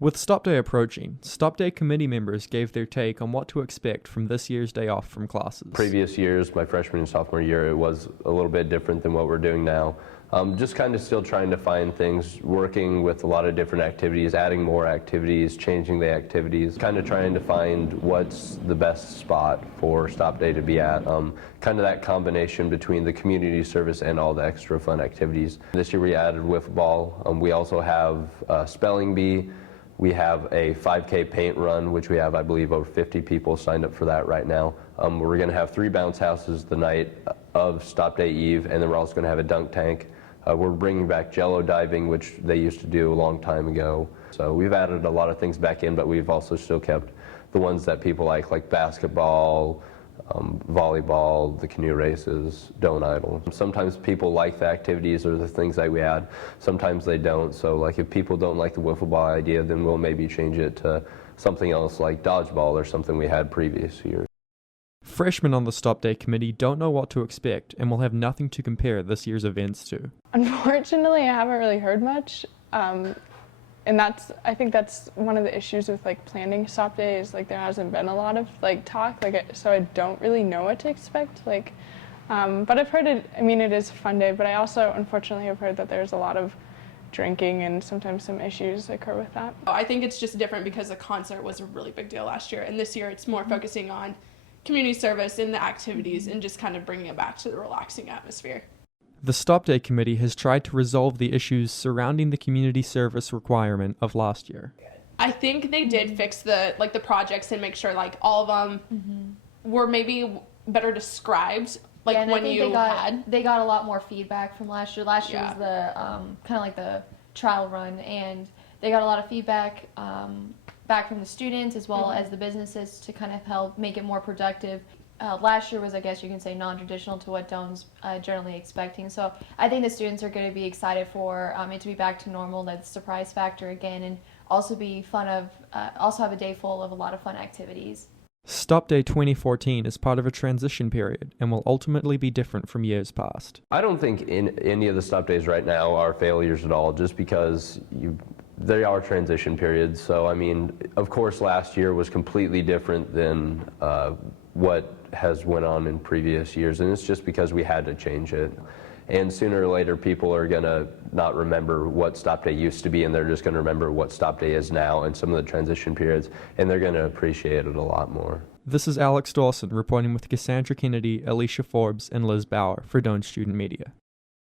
With Stop Day approaching, Stop Day committee members gave their take on what to expect from this year's day off from classes. Previous years, my freshman and sophomore year, it was a little bit different than what we're doing now. Just kind of still trying to find things, working with a lot of different activities, adding more activities, changing the activities, kind of trying to find what's the best spot for Stop Day to be at. Kind of that combination between the community service and all the extra fun activities. This year we added wiffle ball. We also have spelling bee. We have a 5K paint run, which we have, I believe, over 50 people signed up for that right now. We're going to have 3 bounce houses the night of Stop Day Eve, and then we're also going to have a dunk tank. We're bringing back jello diving, which they used to do a long time ago. So we've added a lot of things back in, but we've also still kept the ones that people like basketball, volleyball, the canoe races, Don't Idle. Sometimes people like the activities or the things that we add. Sometimes they don't. So like if people don't like the wiffle ball idea, then we'll maybe change it to something else like dodgeball or something we had previous years. Freshmen on the Stop Day committee don't know what to expect and will have nothing to compare this year's events to. Unfortunately, I haven't really heard much. And I think that's one of the issues with planning Stop Day is there hasn't been a lot of talk, so I don't really know what to expect. But I've heard it is a fun day, but I also unfortunately have heard that there's a lot of drinking and sometimes some issues occur with that. I think it's just different because the concert was a really big deal last year, and this year it's more focusing on community service and the activities and just kind of bringing it back to the relaxing atmosphere. The Stop Day committee has tried to resolve the issues surrounding the community service requirement of last year. I think they did fix the projects and make sure all of them were maybe better described. They got a lot more feedback from last year. Last year was the kind of like the trial run, and they got a lot of feedback back from the students as well as the businesses to kind of help make it more productive. Last year was, I guess you can say, non-traditional to what Doan's generally expecting. So I think the students are going to be excited for it to be back to normal, that surprise factor again, and also be also have a day full of a lot of fun activities. Stop Day 2014 is part of a transition period and will ultimately be different from years past. I don't think any of the Stop Days right now are failures at all, just because they are transition periods. So of course last year was completely different than what has went on in previous years, and it's just because we had to change it. And sooner or later people are going to not remember what Stop Day used to be, and they're just going to remember what Stop Day is now and some of the transition periods, and they're going to appreciate it a lot more. This is Alex Dawson reporting with Cassandra Kennedy, Alicia Forbes, and Liz Bauer for Doan Student Media.